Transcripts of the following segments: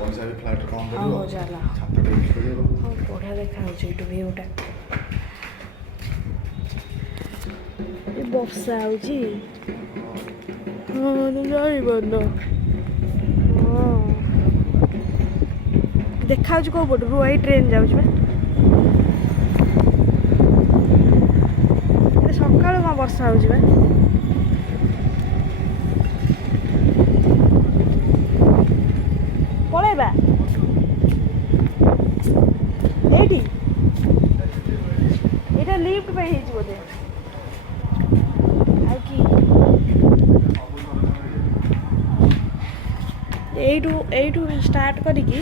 ପଇସା ବି ଫ୍ଲାଟ୍ କମ୍ ହଁ ପଡ଼ିବ। ହଉ ଚାଲ। ଛାତଟା ୟୁଜ୍ କରିବ। ହଁ ବଢ଼ିଆ ଦେଖାଯାଉଛି ଏଇଠୁ ଭିୟୁଟା। ଏ ବର୍ଷା ହେଉଛି। ହଁ ତୁ ଜାଣିପାରୁନ। ହଁ ଦେଖାଯାଉଛି କେଉଁ ପଟୁ? ରୁହ, ଏଇ ଟ୍ରେନ୍ ଯାଉଛି ବା। ସକାଳୁ କ'ଣ ବର୍ଷା ହେଉଛି ବା? ପଳେଇବା ଏଇଠି। ଏଇଟା ଲିଫ୍ଟ ପାଇଁ ହେଇଛି ବୋଧେ। ଆଉ କି ଏଇଠୁ ଷ୍ଟାର୍ଟ କରିକି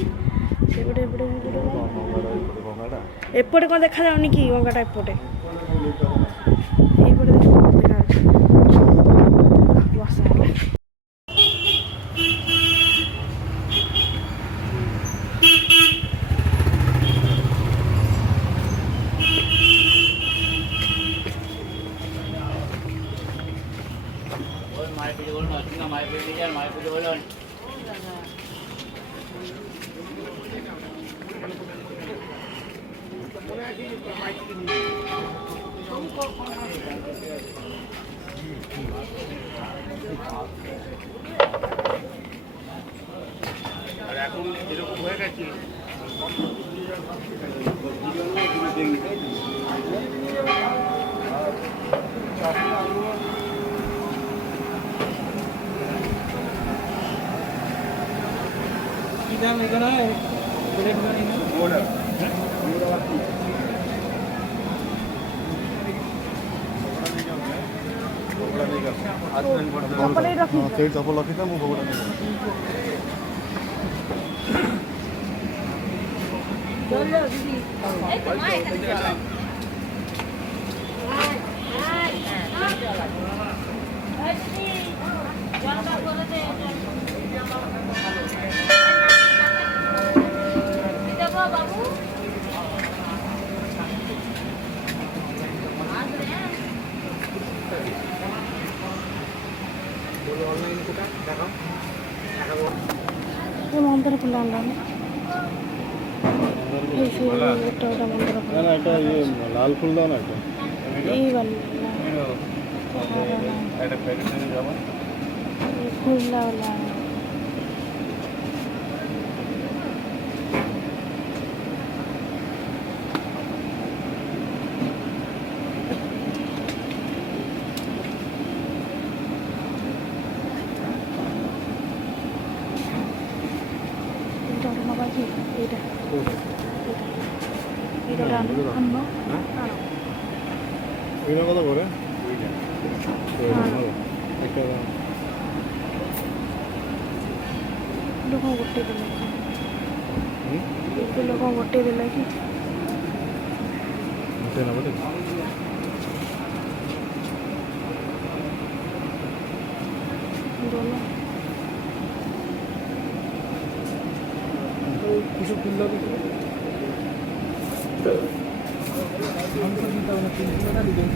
ସେପଟେ ଏପଟେ କ'ଣ ଦେଖାଯାଉନି କି ଗଙ୍ଗାଟା? ଏପଟେ ଏଇପଟେ ଦେଖାଯାଉଛି। ବର୍ଷା ହେଲା। चप्पल रखी था मुझे भोगड़ा मंदिर खुला लाल फूल दाओ ना खुला वाला কথা করে लोग गोटे देला कि लोग गोटे देला कि गोटे ना बोले दोनों कुछ किलो भी हम सब चिंता वाला 3 किलो का डिजाइन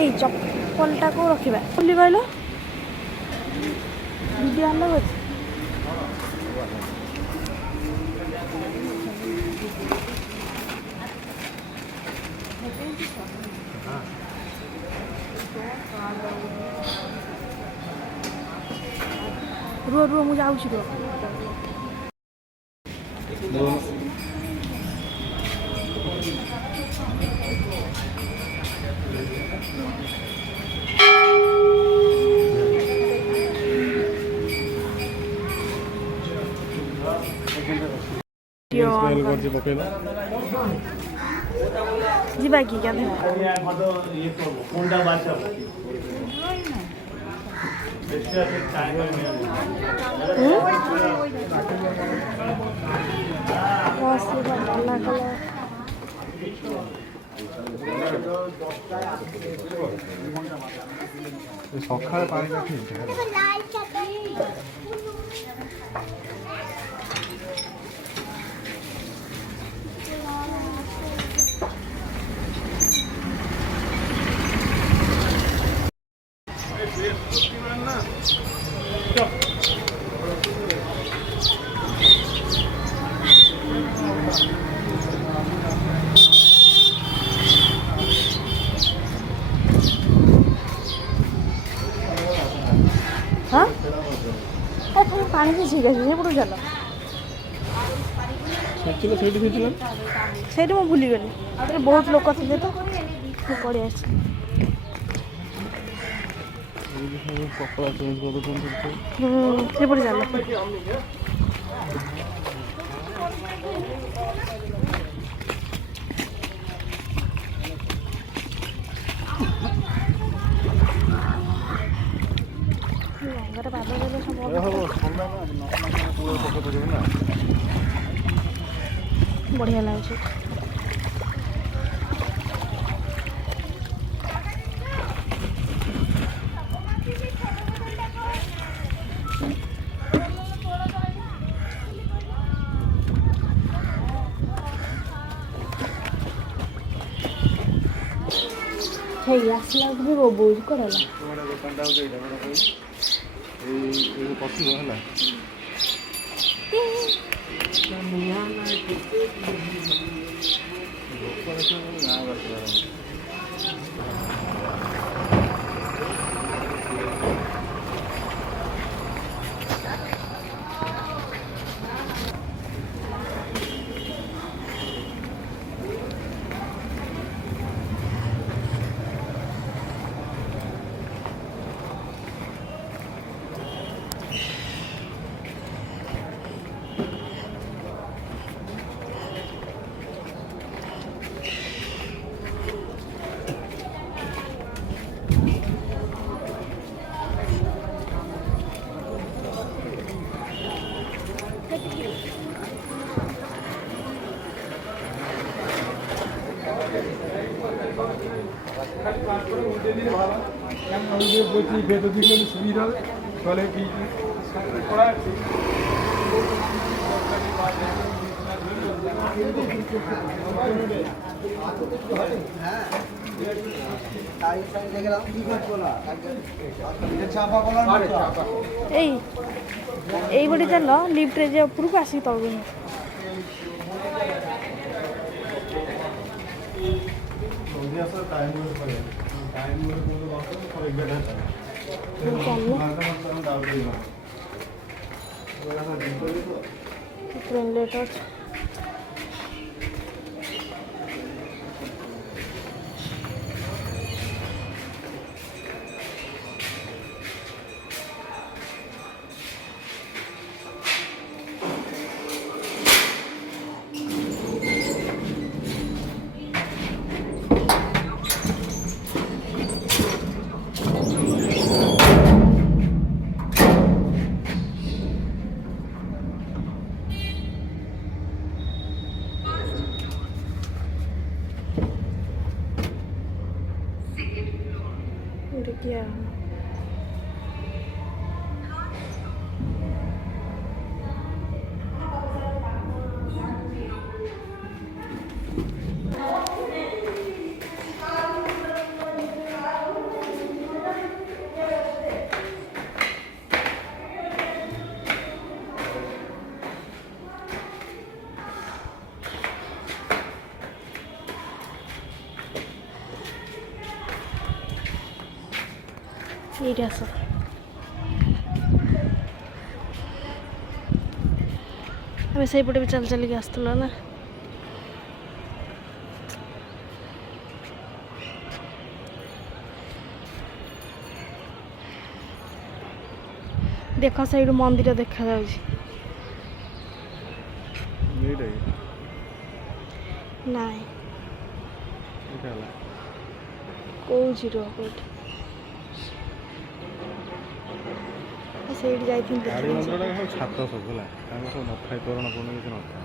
এই চপ্পলটাকে রখিবা বলি কইল দিদি আনলো আছে रुह रुह मुझे आउची रुह ଯିବା କି ଗାଧେ ସକାଳେ ପାଣି ପାଣି ବି ଠିକ୍ ଅଛି ସେପଟୁ ଚାଲ। ସେଇଠି ମୁଁ ଭୁଲିଗଲି ବହୁତ ଲୋକ ଥିଲେ ତ ମୁଁ ପଳେଇ ଆସିଛି। ସେପଟେ ଚାଲ। ଲଙ୍ଗାରେ ପାଦ ଦେଲେ ସବୁ ବଢ଼ିଆ ଲାଗୁଛି। ହେଇ ଆସିଲା ବି ବୋବଉଛି କ'ଣ ହେଲା? ପଶିବ ହେଲା। সুবিধা ফলে কি এইপଟେ ଚାଲ ଲିଫ୍ଟରେ ଯେ ଉପରକୁ ଆସିକି ତଳକୁ ट्रेन लेट ଅଛି। क्या ଏଇଠି ଆସ। ଆମେ ସେଇପଟେ ବି ଚାଲି ଚାଲିକି ଆସିଥିଲ ନା। ଦେଖ ସେଇଠୁ ମନ୍ଦିର ଦେଖାଯାଉଛି। ନାଇଁ କହୁଛି ରୁହ କୋଉଠି ସେଇଠି ଯାଇଥିଲି ଛାତ ସବୁ ହେଲା ତାଙ୍କର ସବୁ ନଥାଏ ତୋରଣ ପୂର୍ଣ୍ଣ କିଛି ନଥାଏ।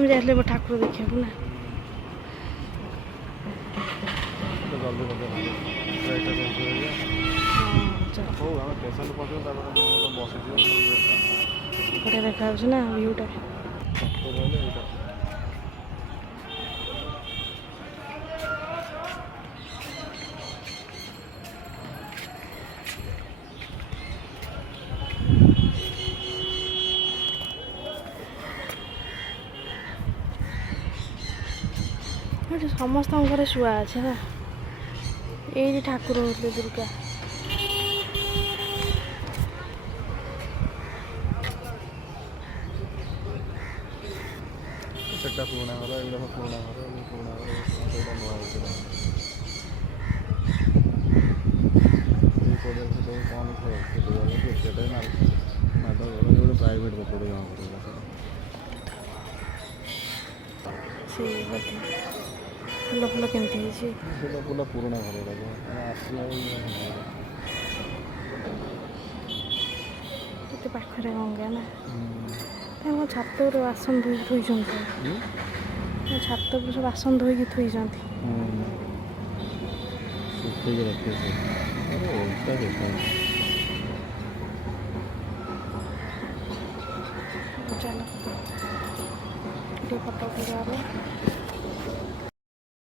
ଆମେ ଯାଇଥିଲେ ମୋ ଠାକୁର ଦେଖିବାକୁ ନା। ଜଲ୍ଦି ହଁ ଚାଲ। ହଉ ଆମେ ଷ୍ଟେସନ୍ ପହଞ୍ଚିବୁ ତାପରେ ବସିଯିବୁ। ବଢ଼ିଆ ଦେଖାଯାଉଛି ନା ଭିୟୁଟା। ରହିଲେ ଏଇଟା ଏଠି ସମସ୍ତଙ୍କ ଘରେ ଶୁଆ ଅଛି ନା। ଏଇଠି ଠାକୁର ହଉଥିଲେ ଦୁର୍ଗା। ସେଟା ପୁରୁଣା ଘର, ଏଗୁଡ଼ା ପୁରୁଣା ଘର, ପୁରୁଣା ଘର, ସେଇଟା ନୂଆ ହେଇଥିଲା। ଏଇ ପଡ଼ିଆରେ ସେଟା କ'ଣ ଫୁଟବଲ୍ କ୍ରିକେଟ୍ ମାଡ଼ ଗୋଟେ ପ୍ରାଇଭେଟ୍ ପଡ଼ିଆ ଜଣା ପଡ଼ିଲା। ସେଇ ବୋଧେ ଫୁଲ ଫୁଲ କେମିତି ହେଇଛି। ସେଇଟା ପୁରା ପୁରୁଣା ଘର ଗୁଡ଼ାକ ଆସିଲା କେତେ ପାଖରେ ଗଙ୍ଗା ନା। ତାଙ୍କ ଛାତ ଉପରେ ବାସନ ଧୋଇକି ଥୋଇଛନ୍ତି। ଛାତ ଉପରେ ସବୁ ବାସନ ଧୋଇକି ଥୋଇଛନ୍ତି। ଶୁଖେଇକି ରଖିଛି ଓଲଟା ଦେଖାଯାଉଛି। ଚାଲ ଟିକେ ଫଟୋ ଉଠେଇବା।